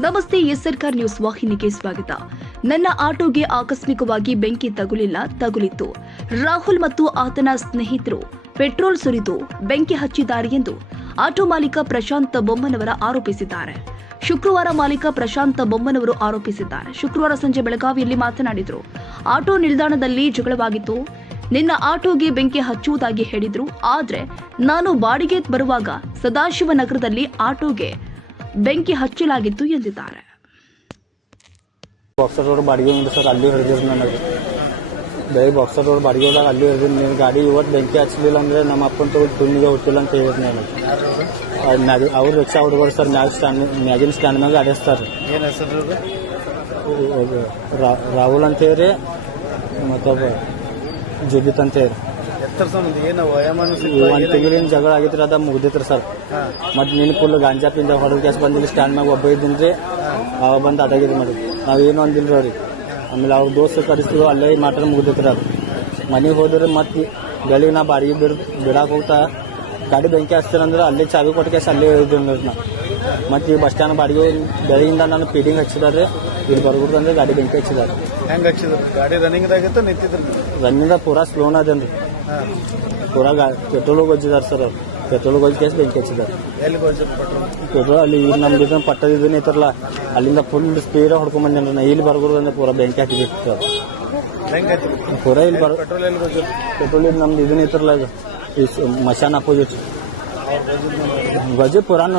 ನಮಸ್ತೆ, ಎಸ್ ಸರ್ಕಾರ್ ನ್ಯೂಸ್ ವಾಹಿನಿಗೆ ಸ್ವಾಗತ. ನನ್ನ ಆಟೋಗೆ ಆಕಸ್ಮಿಕವಾಗಿ ಬೆಂಕಿ ತಗುಲಿಲ್ಲ, ತಗುಲಿತ್ತು. ರಾಹುಲ್ ಮತ್ತು ಆತನ ಸ್ನೇಹಿತರು ಪೆಟ್ರೋಲ್ ಸುರಿದು ಬೆಂಕಿ ಹಚ್ಚಿದ್ದಾರೆ ಎಂದು ಆಟೋ ಮಾಲೀಕ ಪ್ರಶಾಂತ್ ಬೊಮ್ಮನವರ ಆರೋಪಿಸಿದ್ದಾರೆ. ಶುಕ್ರವಾರ ಮಾಲೀಕ ಪ್ರಶಾಂತ್ ಬೊಮ್ಮನವರು ಆರೋಪಿಸಿದ್ದಾರೆ. ಶುಕ್ರವಾರ ಸಂಜೆ ಬೆಳಗಾವಿಯಲ್ಲಿ ಮಾತನಾಡಿದರು. ಆಟೋ ನಿಲ್ದಾಣದಲ್ಲಿ ಜಗಳವಾಗಿತ್ತು. ನಿನ್ನ ಆಟೋಗೆ ಬೆಂಕಿ ಹಚ್ಚುವುದಾಗಿ ಹೇಳಿದ್ರು. ಆದ್ರೆ ನಾನು ಬಾಡಿಗೆ ಬರುವಾಗ ಸದಾಶಿವನಗರದಲ್ಲಿ ಆಟೋಗೆ ಬೆಂಕಿ ಹಚ್ಚಲಾಗಿತ್ತು ಎಂದಿದ್ದಾರೆ. ಬಾಕ್ಸರ್ ರೋಡ್ ಬಾಡಿಗೆ ಸರ್ ಅಲ್ಲಿ ಹಿಡಿದ್ರು ನನಗೆ. ಬೆಳಗ್ಗೆ ಬಾಕ್ಸರ್ ರೋಡ್ ಬಾಡಿಗೆ ಹೋದಾಗ ಅಲ್ಲಿ ಹಿಡಿದ್ರು ನೀನು ಗಾಡಿ ಇವತ್ತು ಬೆಂಕಿ ಹಚ್ಚಲಿಲ್ಲ ಅಂದ್ರೆ ನಮ್ಮ ಅಪ್ಪನ ತಗೊಂಡು ದುಮ್ಮಿಗೆ ಹುಟ್ಟಿಲ್ಲ ಅಂತ ಹೇಳಿದ್ರು ನಾನು ಮ್ಯಾಗ ಅವ್ರು ರಿಕ್ಷಾ ಹುಡುಗರು ಸರ್ ಮ್ಯಾಗ ಸ್ಟ್ಯಾಂಡ್ ಮ್ಯಾಗಿನ ಸ್ಟ್ಯಾಂಡ್ ಮ್ಯಾಗ ಅಡಿಸ್ತಾರೆ ರಾಹುಲ್ ಅಂತೇವ್ರಿ ಮತ್ತೊಬ್ಬ ಜುಬಿತ್ ಅಂತೇವ್ರಿ ಸಂಬಂಧ ಏನು ವಯಮಾನ ಒಂದು ತಿಂಗಳಿನ ಜಗಳ ಆಗಿತ್ತು ಅದ ಮುಗ್ದಿತ್ತು ಸರ್. ಮತ್ತೆ ನೀನು ಫುಲ್ ಗಾಂಜಾ ಪಿಂಜಾ ಹೊಡೆದ ಕ್ಯಾಸ್ ಬಂದಿಲ್ಲ ಸ್ಟ್ಯಾಂಡ್ ಮ್ಯಾಗ ಒಬ್ಬ ಇದ್ದೀನಿ ರೀ ಅವ ಬಂದು ಅದಾಗಿದ್ದು ಮಾಡಿ ನಾವೇನು ಅಂದಿಲ್ಲ ರೀ ಅವ್ರಿಗೆ. ಆಮೇಲೆ ಅವ್ರ ದೋಸ್ತ ಕರೆಸ್ತಿದ್ರು ಅಲ್ಲೇ ಮಾತ್ರ ಮುಗ್ದಿತ್ತು ಅದು. ಮನೆಗೆ ಹೋದ್ರೆ ಮತ್ತೆ ಬೆಳಿಗ್ಗೆ ನಾ ಬಾಡಿಗೆ ಬಿಡ್ ಬಿಡಾಕ್ ಹೋಗ್ತಾ ಗಾಡಿ ಬೆಂಕಿ ಹಚ್ತಾರಂದ್ರೆ ಅಲ್ಲೇ ಚಾವಿ ಕೊಟ್ಟು ಕ್ಯಾಸ್ ಅಲ್ಲೇ ಇದ್ದೀನಿ ನಾ. ಮತ್ತೆ ಈ ಬಸ್ ಸ್ಟ್ಯಾಂಡ್ ಬಾಡಿಗೆ ಬೆಳಗಿಂದ ನಾನು ಫೀಡಿಂಗ್ ಹಚ್ಚಿದಾರೆ ಇಲ್ಲಿ ಬರ್ಬಿಡ್ದಂದ್ರೆ ಗಾಡಿ ಬೆಂಕಿ ಹಚ್ಚಿದಾರೆ. ಹೆಂಗೆ ಹಚ್ಚಿದ್ರು? ಗಾಡಿ ರನ್ನಿಂಗ್ ದಾಗಿತ್ತು ನಿಂತಿದ್ರು? ರನ್ನಿಂಗ್ದಾಗ ಪೂರಾ ಸ್ಲೋನ ಅದೇನ್ರಿ. ಪೂರಾ ಗಾ ಪೆಟ್ರೋಲ್ ಗೊಜ್ಜಿದಾರೆ ಸರ್ ಅವ್ರು. ಪೆಟ್ರೋಲ್ ಗೊಜ್ಜಿ ಕೇಸ್ ಬೆಂಕಿ ಎಲ್ಲಿ ಹೋಯ್ತು ಪೆಟ್ರೋಲ್? ಪೆಟ್ರೋಲ್ ಅಲ್ಲಿ ಈಗ ನಮ್ದು ಇದನ್ನ ಪಟ್ಟದ ಇದನ್ನ ಐತರಲ್ಲ ಅಲ್ಲಿಂದ ಫುಲ್ ಸ್ಪೀಡ್ ಹೊಡ್ಕೊಂಡ್ ಬಂದ್ರೆ ಇಲ್ಲಿ ಇಲ್ಲಿ ಬರ್ಗುರ್ದಂದ್ರೆ ಪೂರಾ ಬೆಂಕಿ ಆಯ್ತು ಪೂರಾ ಇಲ್ಲಿ ಬರ್ ಪೆಟ್ರೋಲ್ ಎಲ್ಲಿ ಪೆಟ್ರೋಲ್ ಇದು ನಮ್ದು ಇದನ್ನ ಐತರಲ್ಲ ಇದು ಮಶಾನ್ ಅಪೋಸಿಟ್. ಗಜೆ ಪುರಾಣ